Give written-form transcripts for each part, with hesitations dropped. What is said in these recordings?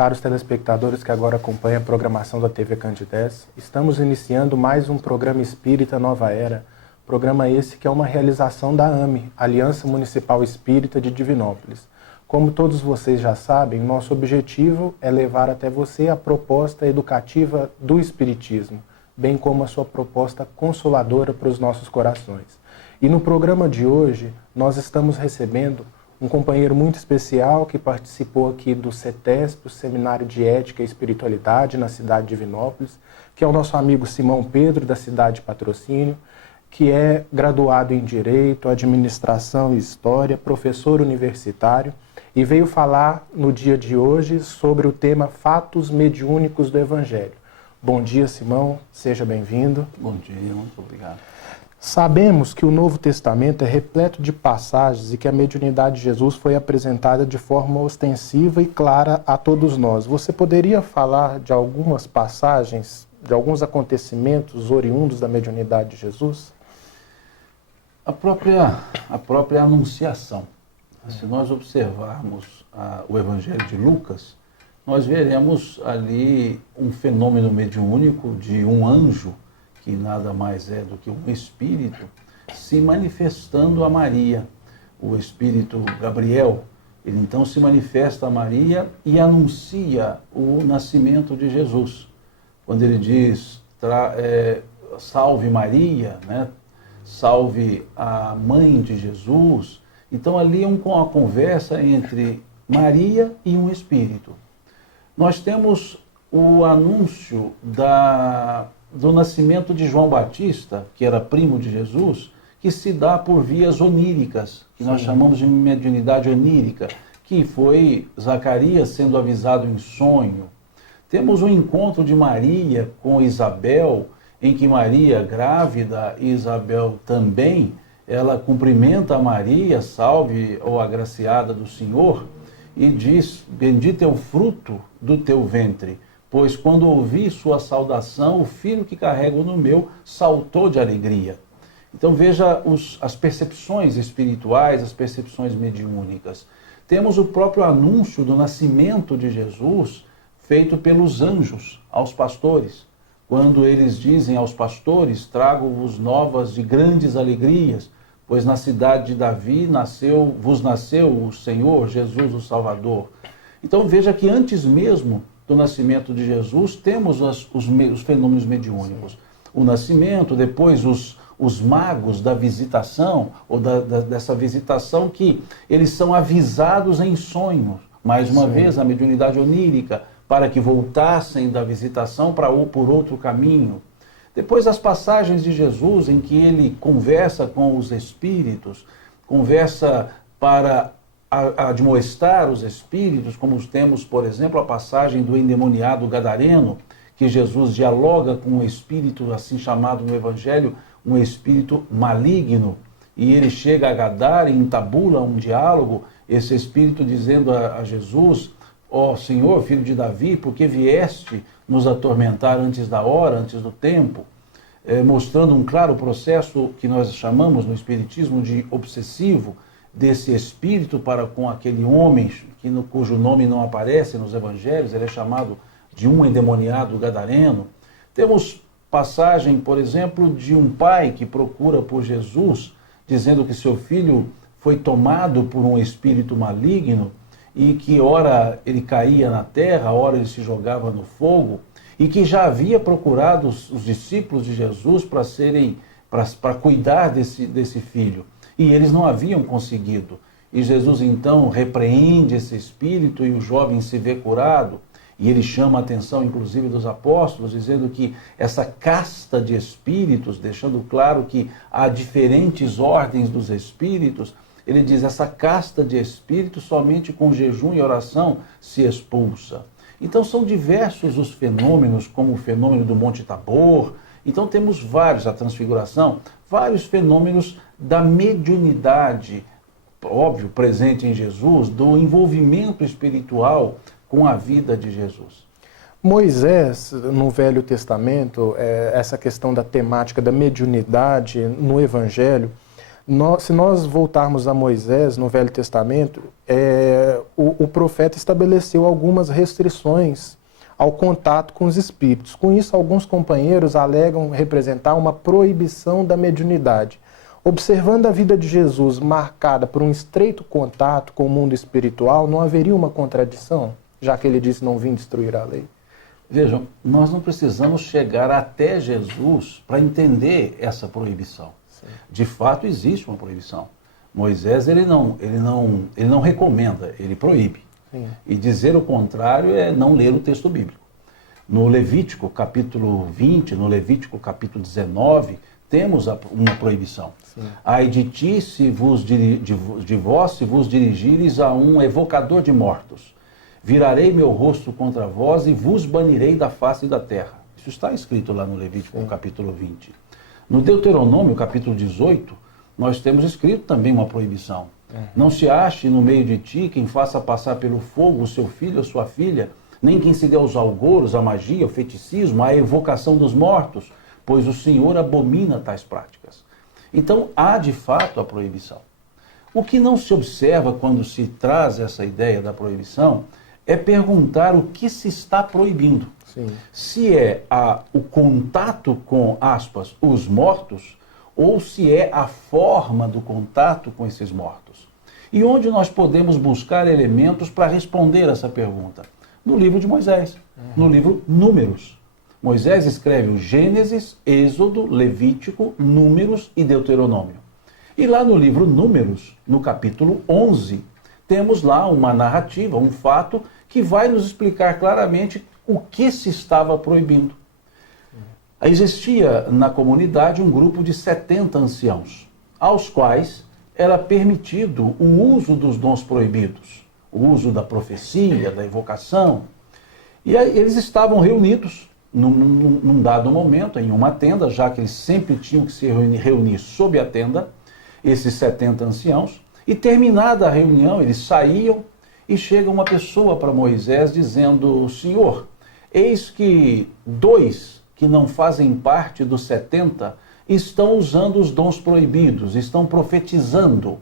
caros telespectadores que agora acompanham a programação da TV Candidez, estamos iniciando mais um programa Espírita Nova Era, programa esse que é uma realização da AME, Aliança Municipal Espírita de Divinópolis. Como todos vocês já sabem, nosso objetivo é levar até você a proposta educativa do Espiritismo, bem como a sua proposta consoladora para os nossos corações. E no programa de hoje, nós estamos recebendo um companheiro muito especial que participou aqui do CETESP, o Seminário de Ética e Espiritualidade, na cidade de Divinópolis, que é o nosso amigo Simão Pedro, da cidade de Patrocínio, que é graduado em Direito, Administração e História, professor universitário, e veio falar no dia de hoje sobre o tema Fatos Mediúnicos do Evangelho. Bom dia, Simão, seja bem-vindo. Bom dia, muito obrigado. Sabemos que o Novo Testamento é repleto de passagens e que a mediunidade de Jesus foi apresentada de forma ostensiva e clara a todos nós. Você poderia falar de algumas passagens, de alguns acontecimentos oriundos da mediunidade de Jesus? A própria anunciação. Se nós observarmos o Evangelho de Lucas, nós veremos ali um fenômeno mediúnico de um anjo, que nada mais é do que um espírito, se manifestando a Maria. O espírito Gabriel, ele então se manifesta a Maria e anuncia o nascimento de Jesus. Quando ele diz, salve Maria, né? Salve a mãe de Jesus. Então ali é uma conversa entre Maria e um espírito. Nós temos o anúncio do nascimento de João Batista, que era primo de Jesus, que se dá por vias oníricas, que nós chamamos de mediunidade onírica, que foi Zacarias sendo avisado em sonho. Temos o encontro de Maria com Isabel, em que Maria, grávida, e Isabel também, ela cumprimenta a Maria, salve, ó agraciada do Senhor, e diz, bendito é o fruto do teu ventre, pois quando ouvi sua saudação, o filho que carrego no meu saltou de alegria. Então veja as percepções espirituais, as percepções mediúnicas. Temos o próprio anúncio do nascimento de Jesus feito pelos anjos aos pastores. Quando eles dizem aos pastores, trago-vos novas de grandes alegrias, pois na cidade de Davi vos nasceu o Senhor, Jesus o Salvador. Então veja que antes mesmo do nascimento de Jesus, temos os fenômenos mediúnicos. O nascimento, depois os magos da visitação, ou dessa visitação que eles são avisados em sonhos. Mais uma vez, a mediunidade onírica, para que voltassem da visitação por outro caminho. Depois as passagens de Jesus em que ele conversa com os espíritos, conversa para admoestar os espíritos, como temos, por exemplo, a passagem do endemoniado gadareno, que Jesus dialoga com um espírito assim chamado no Evangelho, um espírito maligno, e ele chega a Gadara e entabula um diálogo, esse espírito dizendo a Jesus, ó Senhor, filho de Davi, por que vieste nos atormentar antes da hora, antes do tempo? Mostrando um claro processo que nós chamamos no Espiritismo de obsessivo, desse espírito para com aquele homem cujo nome não aparece nos evangelhos, ele é chamado de um endemoniado gadareno. Temos passagem, por exemplo, de um pai que procura por Jesus, dizendo que seu filho foi tomado por um espírito maligno e que ora ele caía na terra, ora ele se jogava no fogo, e que já havia procurado os discípulos de Jesus para cuidar desse filho. E eles não haviam conseguido. E Jesus então repreende esse espírito e o jovem se vê curado. E ele chama a atenção, inclusive, dos apóstolos, dizendo que essa casta de espíritos, deixando claro que há diferentes ordens dos espíritos, ele diz, essa casta de espíritos somente com jejum e oração se expulsa. Então são diversos os fenômenos, como o fenômeno do Monte Tabor. Então temos vários, a transfiguração, vários fenômenos da mediunidade, óbvio, presente em Jesus, do envolvimento espiritual com a vida de Jesus. Moisés, no Velho Testamento, essa questão da temática da mediunidade no Evangelho, se nós voltarmos a Moisés no Velho Testamento, o profeta estabeleceu algumas restrições ao contato com os espíritos. Com isso, alguns companheiros alegam representar uma proibição da mediunidade. Observando a vida de Jesus marcada por um estreito contato com o mundo espiritual, não haveria uma contradição, já que ele disse não vim destruir a lei? Vejam, nós não precisamos chegar até Jesus para entender essa proibição. Sim. De fato, existe uma proibição. Moisés, ele não recomenda, ele proíbe. Sim. E dizer o contrário é não ler o texto bíblico. No Levítico, capítulo 20, no Levítico, capítulo 19, temos uma proibição. Sim. Ai de ti, se vos dirigires a um evocador de mortos. Virarei meu rosto contra vós e vos banirei da face da terra. Isso está escrito lá no Levítico, sim, capítulo 20. No Deuteronômio, capítulo 18, nós temos escrito também uma proibição. Não se ache no meio de ti quem faça passar pelo fogo o seu filho ou sua filha, nem quem se dê aos algoros, a magia, o feiticismo, a evocação dos mortos, pois o Senhor abomina tais práticas. Então, há de fato a proibição. O que não se observa quando se traz essa ideia da proibição é perguntar o que se está proibindo. Sim. Se é o contato com, aspas, os mortos, ou se é a forma do contato com esses mortos. E onde nós podemos buscar elementos para responder essa pergunta? No livro de Moisés, no livro Números. Moisés escreve o Gênesis, Êxodo, Levítico, Números e Deuteronômio. E lá no livro Números, no capítulo 11, temos lá uma narrativa, um fato, que vai nos explicar claramente o que se estava proibindo. Existia na comunidade um grupo de 70 anciãos, aos quais era permitido o uso dos dons proibidos, o uso da profecia, da evocação. E aí, eles estavam reunidos num dado momento, em uma tenda, já que eles sempre tinham que se reunir sob a tenda, esses 70 anciãos, e terminada a reunião, eles saíam e chega uma pessoa para Moisés dizendo: Senhor, eis que 2 que não fazem parte dos 70 estão usando os dons proibidos, estão profetizando.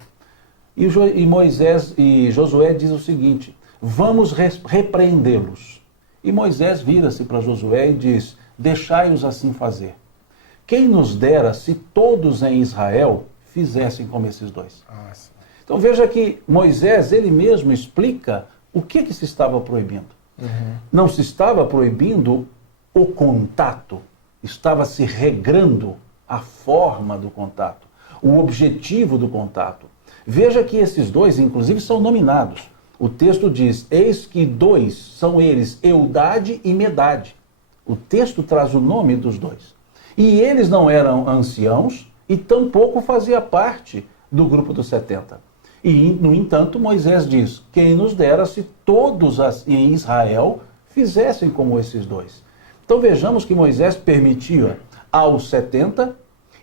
E Moisés e Josué diz o seguinte: vamos repreendê-los. E Moisés vira-se para Josué e diz: deixai-os assim fazer. Quem nos dera se todos em Israel fizessem como esses 2. Nossa. Então veja que Moisés, ele mesmo explica o que se estava proibindo. Não se estava proibindo o contato, estava se regrando a forma do contato, o objetivo do contato. Veja que esses 2, inclusive, são nominados. O texto diz: eis que 2 são eles, Eudade e Medade. O texto traz o nome dos 2. E eles não eram anciãos e tampouco fazia parte do grupo dos 70. E, no entanto, Moisés diz: quem nos dera se todos em Israel fizessem como esses 2. Então vejamos que Moisés permitia aos 70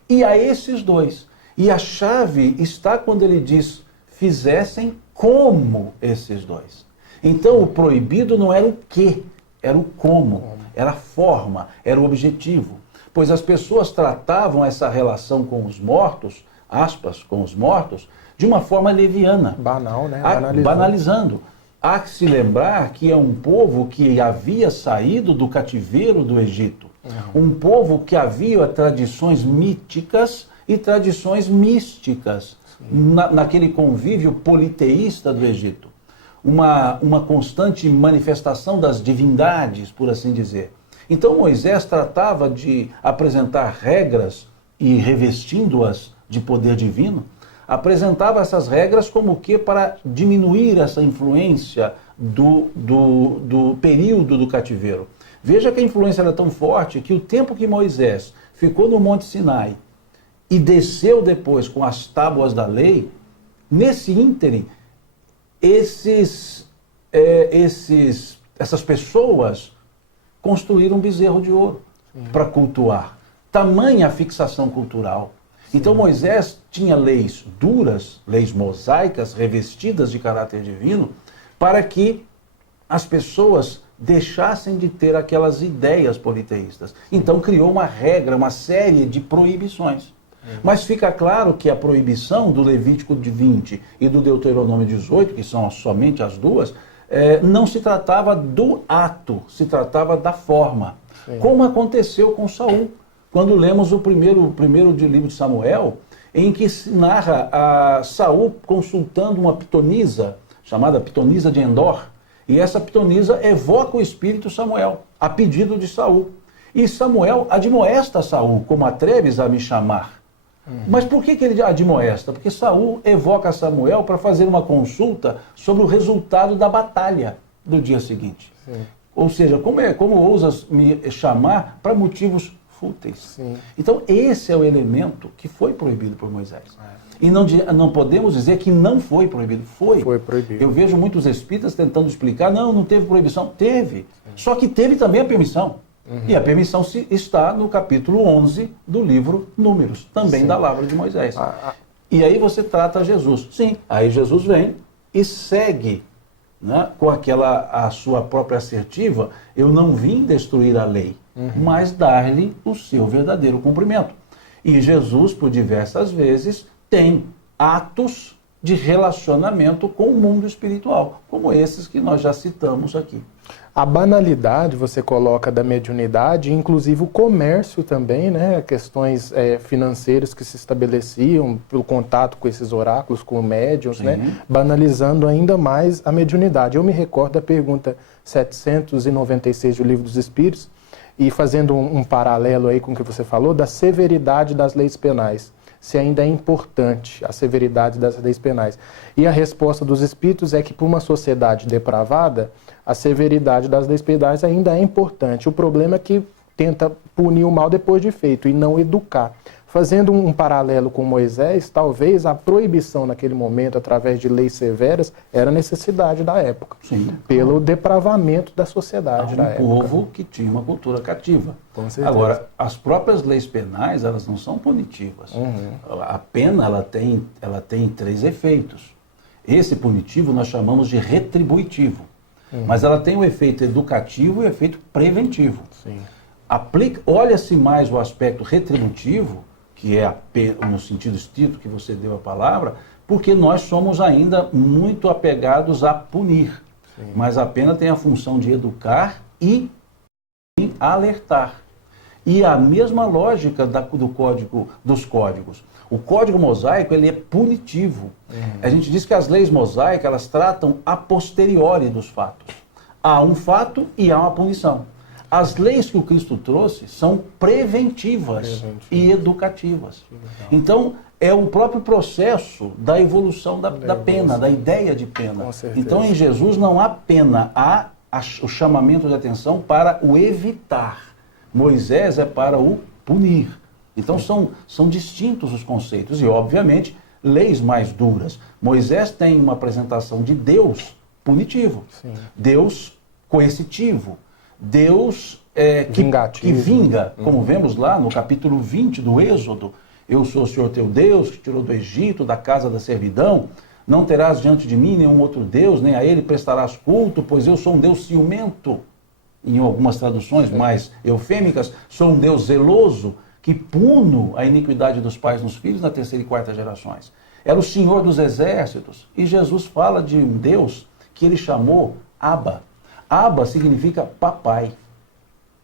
e a esses 2. E a chave está quando ele diz: fizessem como esses 2. Então o proibido não era o que, era o como, era a forma, era o objetivo. Pois as pessoas tratavam essa relação com os mortos, aspas, com os mortos, de uma forma leviana. Banal, né? Banalizando. Há que se lembrar que é um povo que havia saído do cativeiro do Egito. Um povo que havia tradições míticas e tradições místicas naquele convívio politeísta do Egito. Uma constante manifestação das divindades, por assim dizer. Então Moisés tratava de apresentar regras e revestindo-as de poder divino, apresentava essas regras como o que? Para diminuir essa influência do período do cativeiro. Veja que a influência era tão forte que o tempo que Moisés ficou no Monte Sinai e desceu depois com as tábuas da lei, nesse ínterim, essas pessoas construíram um bezerro de ouro para cultuar. Tamanha a fixação cultural. Sim. Então Moisés tinha leis duras, leis mosaicas, revestidas de caráter divino, para que as pessoas deixassem de ter aquelas ideias politeístas. Então criou uma regra, uma série de proibições. Mas fica claro que a proibição do Levítico de 20 e do Deuteronômio 18, que são somente as duas, não se tratava do ato, se tratava da forma. Sim. Como aconteceu com Saul. Quando lemos o primeiro livro de Samuel, em que se narra a Saul consultando uma pitonisa, chamada pitonisa de Endor, e essa pitonisa evoca o espírito Samuel, a pedido de Saul. E Samuel admoesta Saul, como atreves a me chamar. Mas por que ele admoesta? Porque Saul evoca Samuel para fazer uma consulta sobre o resultado da batalha do dia seguinte. Sim. Ou seja, como ousas me chamar para motivos fúteis? Sim. Então esse é o elemento que foi proibido por Moisés. E não podemos dizer que não foi proibido. Foi proibido. Eu vejo muitos espíritas tentando explicar, não teve proibição. Teve. Sim. Só que teve também a permissão. E a permissão está no capítulo 11 do livro Números, também Sim. da Lavra de Moisés. E aí você trata Jesus. Sim, aí Jesus vem e segue, né, com a sua própria assertiva, eu não vim destruir a lei, mas dar-lhe o seu verdadeiro cumprimento. E Jesus, por diversas vezes, tem atos de relacionamento com o mundo espiritual, como esses que nós já citamos aqui. A banalidade, você coloca, da mediunidade, inclusive o comércio também, né? Questões financeiras que se estabeleciam pelo contato com esses oráculos, com médiuns, né? Banalizando ainda mais a mediunidade. Eu me recordo da pergunta 796 do Livro dos Espíritos, e fazendo um paralelo aí com o que você falou, da severidade das leis penais. Se ainda é importante a severidade das leis penais. E a resposta dos espíritos é que, para uma sociedade depravada, a severidade das leis penais ainda é importante. O problema é que tenta punir o mal depois de feito e não educar. Fazendo um paralelo com Moisés, talvez a proibição naquele momento, através de leis severas, era necessidade da época. Sim. Pelo depravamento da sociedade da época. Um povo que tinha uma cultura cativa. Com certeza. Agora, as próprias leis penais, elas não são punitivas. A pena, ela tem 3 efeitos. Esse punitivo nós chamamos de retributivo. Mas ela tem o efeito educativo e o efeito preventivo. Sim. Olha-se mais o aspecto retributivo, que é no sentido estrito que você deu a palavra, porque nós somos ainda muito apegados a punir. Sim. Mas a pena tem a função de educar e alertar. E a mesma lógica dos códigos. O código mosaico, ele é punitivo. A gente diz que as leis mosaicas, elas tratam a posteriori dos fatos. Há um fato e há uma punição. As leis que o Cristo trouxe são preventivas e educativas. Então, é o próprio processo da evolução da pena, da ideia de pena. Então, em Jesus não há pena, há o chamamento de atenção para o evitar. Moisés é para o punir. Então, são distintos os conceitos e, obviamente, leis mais duras. Moisés tem uma apresentação de Deus punitivo, Sim. Deus coercitivo, Deus que vinga, como vemos lá no capítulo 20 do Êxodo. Eu sou o Senhor teu Deus, que tirou do Egito, da casa da servidão. Não terás diante de mim nenhum outro Deus, nem a ele prestarás culto, pois eu sou um Deus ciumento. Em algumas traduções mais eufêmicas, sou um Deus zeloso, que puno a iniquidade dos pais nos filhos na 3ª e 4ª gerações. Era o Senhor dos exércitos. E Jesus fala de um Deus que ele chamou Abba. Abba significa papai.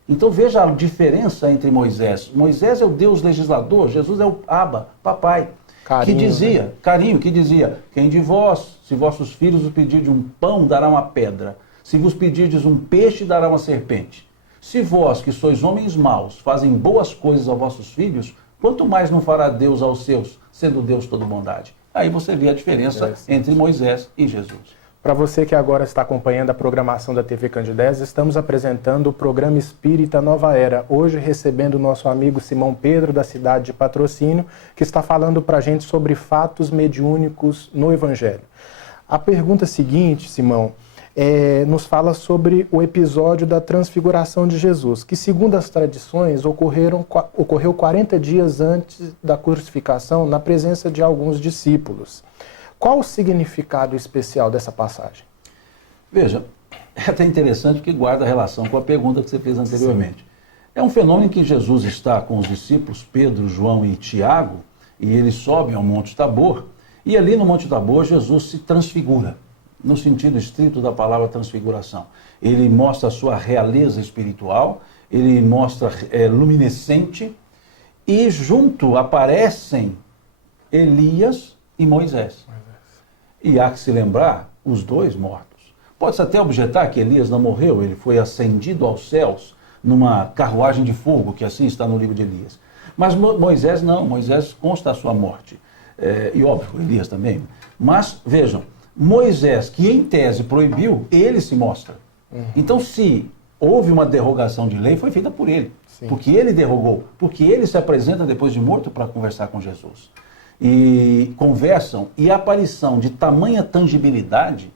Então veja a diferença entre Moisés. Moisés é o Deus legislador, Jesus é o Abba, papai. Carinho, que dizia, quem de vós, se vossos filhos vos pedirem um pão, dará uma pedra. Se vos pedirdes um peixe, dará uma serpente. Se vós, que sois homens maus, fazem boas coisas aos vossos filhos, quanto mais não fará Deus aos seus, sendo Deus toda bondade? Aí você vê a diferença entre Moisés e Jesus. Para você que agora está acompanhando a programação da TV Candidez, estamos apresentando o programa Espírita Nova Era. Hoje recebendo o nosso amigo Simão Pedro, da cidade de Patrocínio, que está falando para a gente sobre fatos mediúnicos no Evangelho. A pergunta seguinte, Simão, nos fala sobre o episódio da transfiguração de Jesus, que segundo as tradições ocorreu 40 dias antes da crucificação, na presença de alguns discípulos. Qual o significado especial dessa passagem? Veja, é até interessante porque guarda relação com a pergunta que você fez anteriormente. Sim. É um fenômeno em que Jesus está com os discípulos, Pedro, João e Tiago, e eles sobem ao Monte Tabor, e ali no Monte Tabor Jesus se transfigura, no sentido estrito da palavra transfiguração. Ele mostra a sua realeza espiritual, ele mostra luminescente, e junto aparecem Elias e Moisés. E há que se lembrar, os dois mortos. Pode-se até objetar que Elias não morreu, ele foi ascendido aos céus numa carruagem de fogo, que assim está no livro de Elias. Mas Moisés não, Moisés consta a sua morte. E óbvio, Elias também. Mas, vejam, Moisés, que em tese proibiu, ele se mostra. Então, se houve uma derrogação de lei, foi feita por ele. Sim. Porque ele derrogou, porque ele se apresenta depois de morto para conversar com Jesus. E conversam, e a aparição de tamanha tangibilidade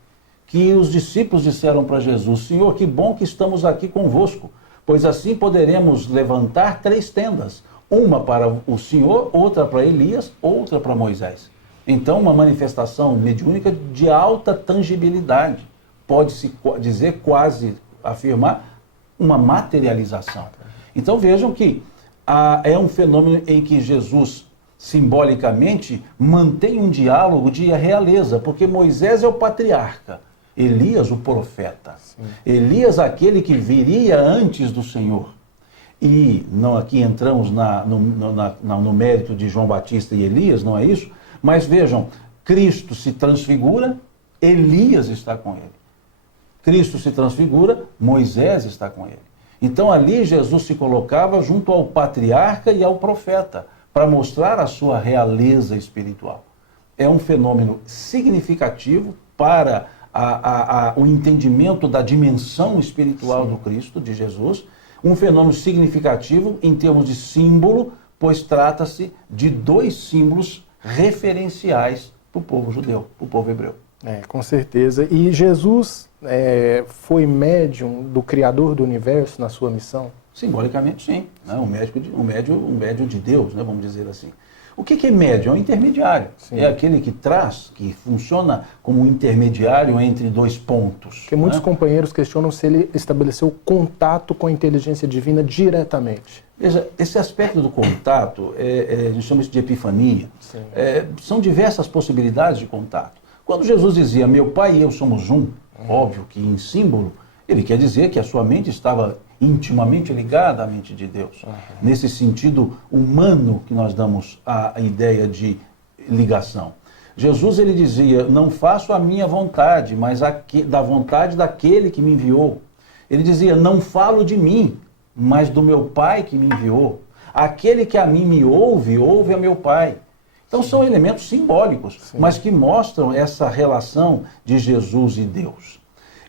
que os discípulos disseram para Jesus: Senhor, que bom que estamos aqui convosco, pois assim poderemos levantar 3 tendas, uma para o Senhor, outra para Elias, outra para Moisés. Então, uma manifestação mediúnica de alta tangibilidade, pode-se dizer, quase afirmar, uma materialização. Então vejam que é um fenômeno em que Jesus simbolicamente mantém um diálogo de realeza, porque Moisés é o patriarca, Elias o profeta. Sim. Elias aquele que viria antes do Senhor. E não, aqui entramos no mérito de João Batista e Elias, não é isso? Mas vejam, Cristo se transfigura, Elias está com ele. Cristo se transfigura, Moisés está com ele. Então ali Jesus se colocava junto ao patriarca e ao profeta, para mostrar a sua realeza espiritual. É um fenômeno significativo para o entendimento da dimensão espiritual do Cristo, de Jesus, um fenômeno significativo em termos de símbolo, pois trata-se de 2 símbolos referenciais para o povo judeu, para o povo hebreu. Com certeza. E Jesus foi médium do Criador do Universo na sua missão? Simbolicamente, sim. Né? Um médium de Deus, né? Vamos dizer assim. O que é médium? É um intermediário. Sim. É aquele que que funciona como um intermediário entre 2 pontos. Porque muitos companheiros questionam se ele estabeleceu contato com a inteligência divina diretamente. Veja, esse aspecto do contato, a gente chama isso de epifania. São diversas possibilidades de contato. Quando Jesus dizia, meu pai e eu somos um, óbvio que em símbolo, ele quer dizer que a sua mente estava intimamente ligada à mente de Deus. Nesse sentido humano que nós damos a ideia de ligação. Jesus, ele dizia, não faço a minha vontade, mas da vontade daquele que me enviou. Ele dizia, não falo de mim, mas do meu Pai que me enviou. Aquele que a mim me ouve, ouve a meu Pai. Então são elementos simbólicos, mas que mostram essa relação de Jesus e Deus.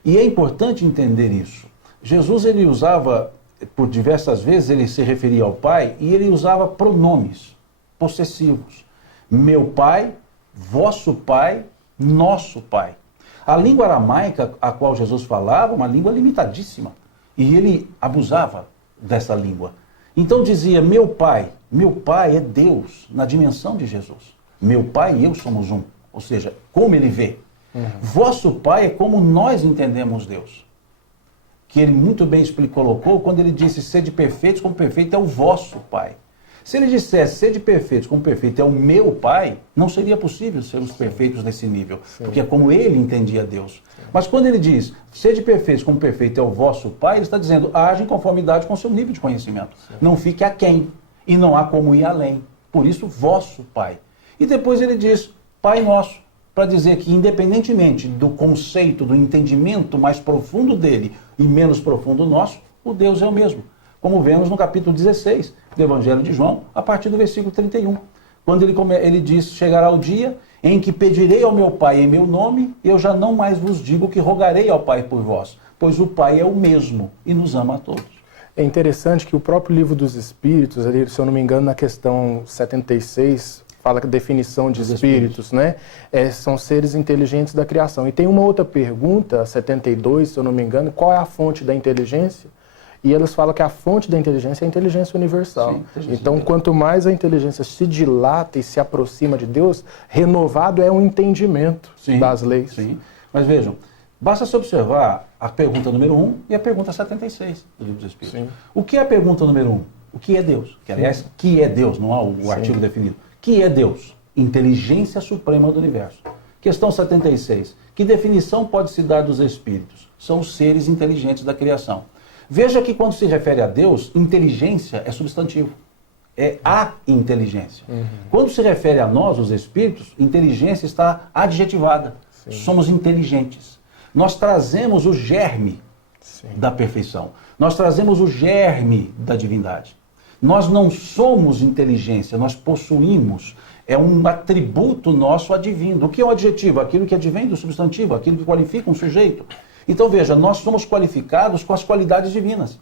E é importante entender isso. Jesus, ele usava, por diversas vezes, ele se referia ao Pai e ele usava pronomes possessivos. Meu Pai, vosso Pai, nosso Pai. A língua aramaica a qual Jesus falava, uma língua limitadíssima. E ele abusava dessa língua. Então dizia, meu Pai é Deus na dimensão de Jesus. Meu Pai e eu somos um. Ou seja, como ele vê. Vosso Pai é como nós entendemos Deus. Que ele muito bem colocou quando ele disse, sede perfeitos como perfeito é o vosso Pai. Se ele dissesse, sede perfeitos como perfeito é o meu Pai, não seria possível sermos perfeitos nesse nível, porque é como ele entendia Deus. Mas quando ele diz, sede perfeitos como perfeito é o vosso Pai, ele está dizendo, age em conformidade com o seu nível de conhecimento. Não fique aquém, e não há como ir além. Por isso, vosso Pai. E depois ele diz, Pai nosso, para dizer que independentemente do conceito, do entendimento mais profundo dele e menos profundo nosso, o Deus é o mesmo. Como vemos no capítulo 16 do Evangelho de João, a partir do versículo 31. Quando ele diz, chegará o dia em que pedirei ao meu Pai em meu nome, eu já não mais vos digo que rogarei ao Pai por vós, pois o Pai é o mesmo e nos ama a todos. É interessante que o próprio Livro dos Espíritos, ali, se eu não me engano, na questão 76, fala que a definição de espíritos, né? São seres inteligentes da criação. E tem uma outra pergunta, 72, se eu não me engano, qual é a fonte da inteligência? E eles falam que a fonte da inteligência é a inteligência universal. Sim, inteligência então, quanto mais a inteligência se dilata e se aproxima de Deus, renovado é o entendimento das leis. Sim, mas vejam, basta se observar a pergunta número 1 e a pergunta 76 do Livro dos Espíritos. Sim. O que é a pergunta número 1? O que é Deus? Que, aliás, que é Deus? Não há o artigo definido. que é Deus? Inteligência suprema do universo. Questão 76. Que definição pode se dar dos espíritos? São os seres inteligentes da criação. Veja que quando se refere a Deus, inteligência é substantivo. É a inteligência. Quando se refere a nós, os espíritos, inteligência está adjetivada. Sim. Somos inteligentes. Nós trazemos o germe da perfeição. Nós trazemos o germe da divindade. Nós não somos inteligência, nós possuímos. É um atributo nosso advindo. O que é o adjetivo? Aquilo que advém do substantivo, aquilo que qualifica um sujeito. Então veja, nós somos qualificados com as qualidades divinas.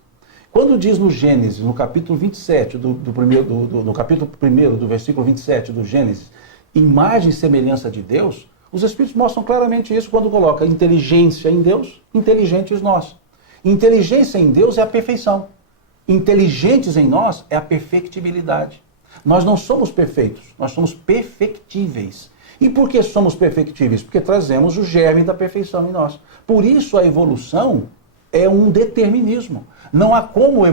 Quando diz no Gênesis, no capítulo 27, no capítulo 1 do versículo 27 do Gênesis, imagem e semelhança de Deus, os Espíritos mostram claramente isso quando coloca inteligência em Deus, inteligentes nós. Inteligência em Deus é a perfeição. Inteligentes em nós é a perfectibilidade. Nós não somos perfeitos, nós somos perfectíveis. E por que somos perfectíveis? Porque trazemos o germe da perfeição em nós. Por isso a evolução é um determinismo. Não há como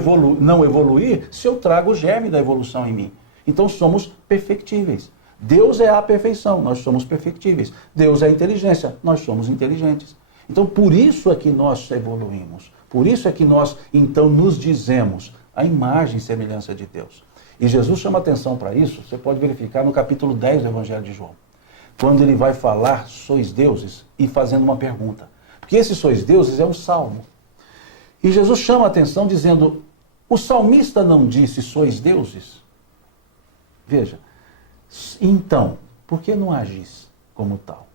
não evoluir se eu trago o germe da evolução em mim. Então somos perfectíveis. Deus é a perfeição, nós somos perfectíveis. Deus é a inteligência, nós somos inteligentes. Então por isso é que nós evoluímos. Por isso é que nós, então, nos dizemos a imagem e semelhança de Deus. E Jesus chama atenção para isso, você pode verificar no capítulo 10 do Evangelho de João. Quando ele vai falar, sois deuses, e fazendo uma pergunta. Porque esse sois deuses é um salmo. E Jesus chama a atenção dizendo, o salmista não disse sois deuses? Veja, então, por que não agis como tal?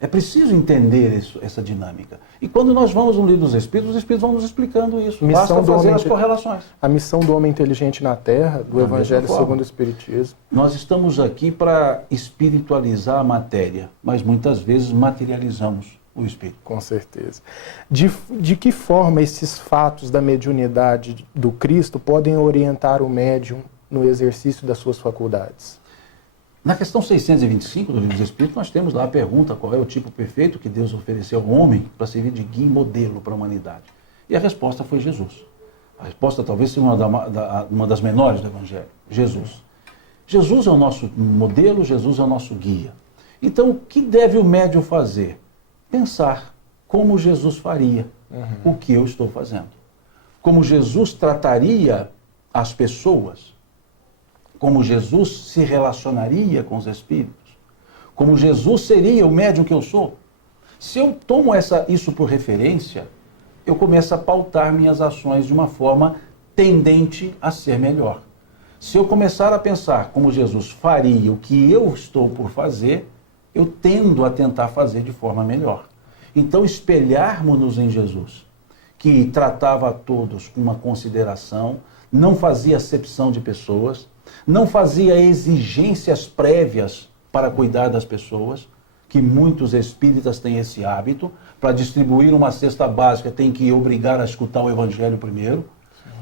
É preciso entender essa dinâmica. E quando nós vamos no livro dos Espíritos, os Espíritos vão nos explicando isso. Basta fazer as correlações. A missão do homem inteligente na Terra, do Evangelho segundo o Espiritismo. Nós estamos aqui para espiritualizar a matéria, mas muitas vezes materializamos o Espírito. Com certeza. De que forma esses fatos da mediunidade do Cristo podem orientar o médium no exercício das suas faculdades? Na questão 625 do Livro dos Espíritos, nós temos lá a pergunta qual é o tipo perfeito que Deus ofereceu ao homem para servir de guia e modelo para a humanidade. E a resposta foi Jesus. A resposta talvez seja uma das menores do Evangelho. Jesus. Jesus é o nosso modelo, Jesus é o nosso guia. Então, o que deve o médium fazer? Pensar como Jesus faria o que eu estou fazendo. Como Jesus trataria as pessoas. Como Jesus se relacionaria com os espíritos, como Jesus seria o médium que eu sou. Se eu tomo isso por referência, eu começo a pautar minhas ações de uma forma tendente a ser melhor. Se eu começar a pensar como Jesus faria o que eu estou por fazer, eu tendo a tentar fazer de forma melhor. Então, espelharmos-nos em Jesus, que tratava a todos com uma consideração, não fazia acepção de pessoas, não fazia exigências prévias para cuidar das pessoas, que muitos espíritas têm esse hábito. Para distribuir uma cesta básica tem que obrigar a escutar o Evangelho primeiro.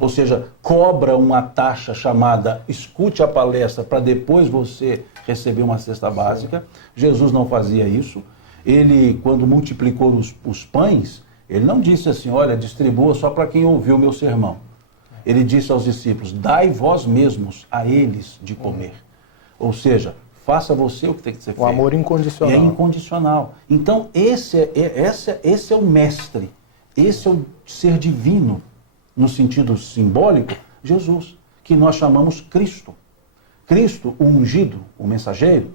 Ou seja, cobra uma taxa chamada escute a palestra para depois você receber uma cesta básica. Jesus não fazia isso. Ele, quando multiplicou os pães, ele não disse assim, olha, distribua só para quem ouviu o meu sermão. Ele disse aos discípulos, dai vós mesmos a eles de comer. Ou seja, faça você o que tem que ser feito. O amor incondicional. É incondicional. Então, esse é o mestre, esse é o ser divino, no sentido simbólico, Jesus, que nós chamamos Cristo. Cristo, o ungido, o mensageiro,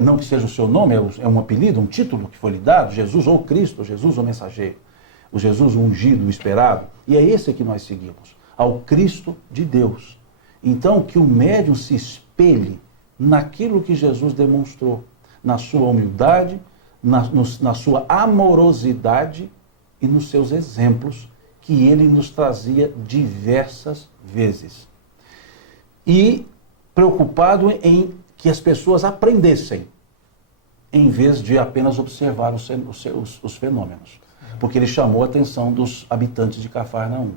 não que seja o seu nome, é um apelido, um título que foi lhe dado, Jesus ou Cristo, Jesus ou mensageiro. O Jesus ungido, o esperado, e é esse que nós seguimos, ao Cristo de Deus. Então, que o médium se espelhe naquilo que Jesus demonstrou, na sua humildade, na sua amorosidade e nos seus exemplos, que ele nos trazia diversas vezes. E preocupado em que as pessoas aprendessem, em vez de apenas observar os fenômenos. Porque ele chamou a atenção dos habitantes de Cafarnaum,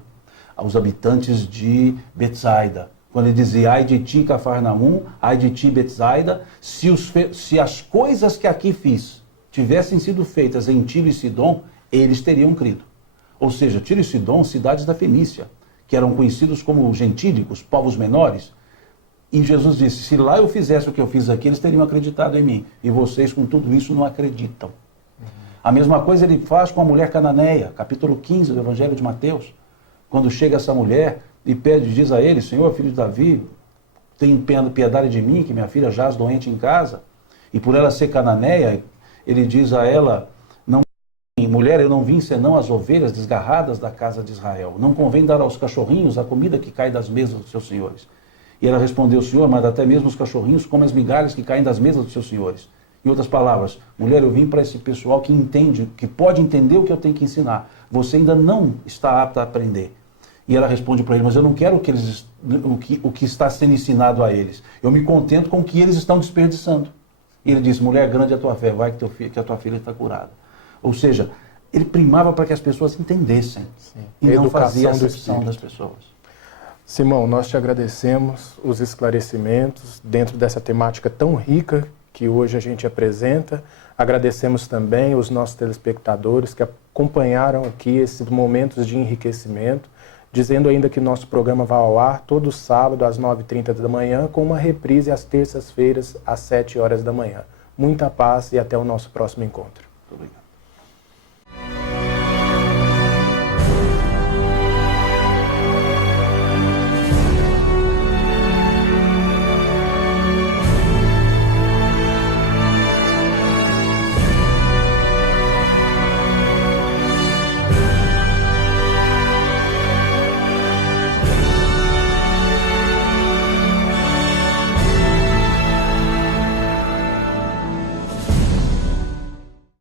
aos habitantes de Betsaida. Quando ele dizia, ai de ti, Cafarnaum, ai de ti, Betsaida, se as coisas que aqui fiz tivessem sido feitas em Tiro e Sidom, eles teriam crido. Ou seja, Tiro e Sidom, cidades da Fenícia, que eram conhecidos como gentílicos, povos menores, E Jesus disse, se lá eu fizesse o que eu fiz aqui, eles teriam acreditado em mim. E vocês, com tudo isso, não acreditam. A mesma coisa ele faz com a mulher cananeia, capítulo 15 do Evangelho de Mateus. Quando chega essa mulher e pede, diz a ele, Senhor, filho de Davi, tem piedade de mim, que minha filha jaz doente em casa. E por ela ser cananeia, ele diz a ela, não, mulher, eu não vim senão as ovelhas desgarradas da casa de Israel. Não convém dar aos cachorrinhos a comida que cai das mesas dos seus senhores. E ela respondeu, Senhor, mas até mesmo os cachorrinhos comem as migalhas que caem das mesas dos seus senhores. Em outras palavras, mulher, eu vim para esse pessoal que entende, que pode entender o que eu tenho que ensinar. Você ainda não está apta a aprender. E ela responde para ele, mas eu não quero o que está sendo ensinado a eles. Eu me contento com o que eles estão desperdiçando. E ele disse, mulher, grande é a tua fé, vai que a tua filha está curada. Ou seja, ele primava para que as pessoas entendessem. Sim. E não fazia acepção das pessoas. Simão, nós te agradecemos os esclarecimentos dentro dessa temática tão rica que hoje a gente apresenta. Agradecemos também os nossos telespectadores que acompanharam aqui esses momentos de enriquecimento, dizendo ainda que nosso programa vai ao ar todo sábado às 9h30 da manhã, com uma reprise às terças-feiras às 7 horas da manhã. Muita paz e até o nosso próximo encontro. Muito obrigado.